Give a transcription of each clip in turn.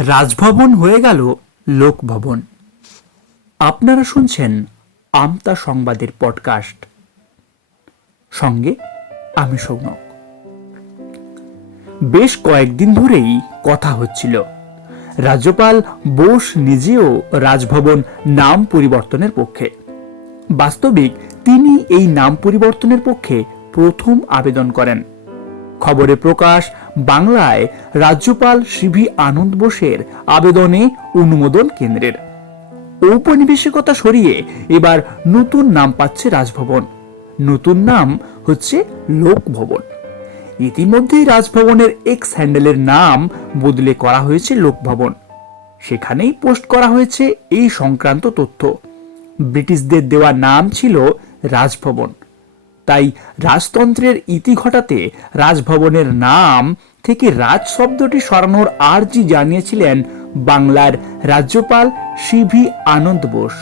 রাজভবন হয়ে গেল লোকভবন। আপনারা শুনছেন আমতা সংবাদের পডকাস্ট, সঙ্গে আমি সৌনক। বেশ কয়েকদিন ধরেই কথা হচ্ছিল রাজ্যপাল বোস নিজেও রাজভবন নাম পরিবর্তনের পক্ষে। বাস্তবিক তিনি এই নাম পরিবর্তনের পক্ষে প্রথম আবেদন করেন। খবরে প্রকাশ, বাংলায় রাজ্যপাল সিভি আনন্দ বোসের আবেদনে অনুমোদন কেন্দ্রের। ঔপনিবেশিকতা সরিয়ে এবার নতুন নাম পাচ্ছে রাজভবন। নতুন নাম হচ্ছে লোকভবন। ইতিমধ্যেই রাজভবনের এক্স হ্যান্ডেলের নাম বদলে করা হয়েছে লোকভবন। সেখানেই পোস্ট করা হয়েছে এই সংক্রান্ত তথ্য। ব্রিটিশদের দেওয়া নাম ছিল রাজভবন, তাই রাজতন্ত্রের ইতি ঘটাতে রাজভবনের নাম থেকে রাজ শব্দটি সরানোর আর্জি জানিয়েছিলেন বাংলার রাজ্যপাল সিভি আনন্দ বোস।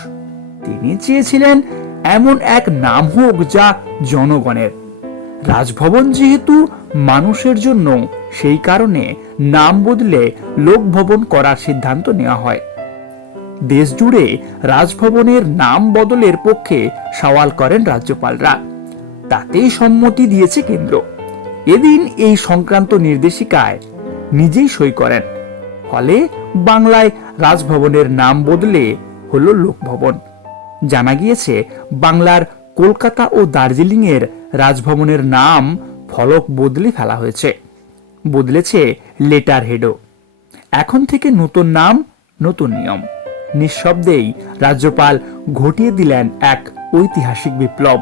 তিনি চেয়েছিলেন এমন এক নাম হোক যা জনগণের। রাজভবন যেহেতু মানুষের জন্য, সেই কারণে নাম বদলে লোকভবন করার সিদ্ধান্ত নেওয়া হয়। দেশ জুড়ে রাজভবনের নাম বদলের পক্ষে সওয়াল করেন রাজ্যপালরা। তাতেই সম্মতি দিয়েছে কেন্দ্র। এদিন এই সংক্রান্ত নির্দেশিকায় নিজেই সই করেন। ফলে বাংলায় রাজভবনের নাম বদলে হলো লোকভবন। জানা গিয়েছে বাংলার কলকাতা ও দার্জিলিং এর রাজভবনের নাম ফলক বদলে ফেলা হয়েছে, বদলেছে লেটার হেডও। এখন থেকে নতুন নাম, নতুন নিয়ম। নিঃশব্দেই রাজ্যপাল ঘটিয়ে দিলেন এক ঐতিহাসিক বিপ্লব।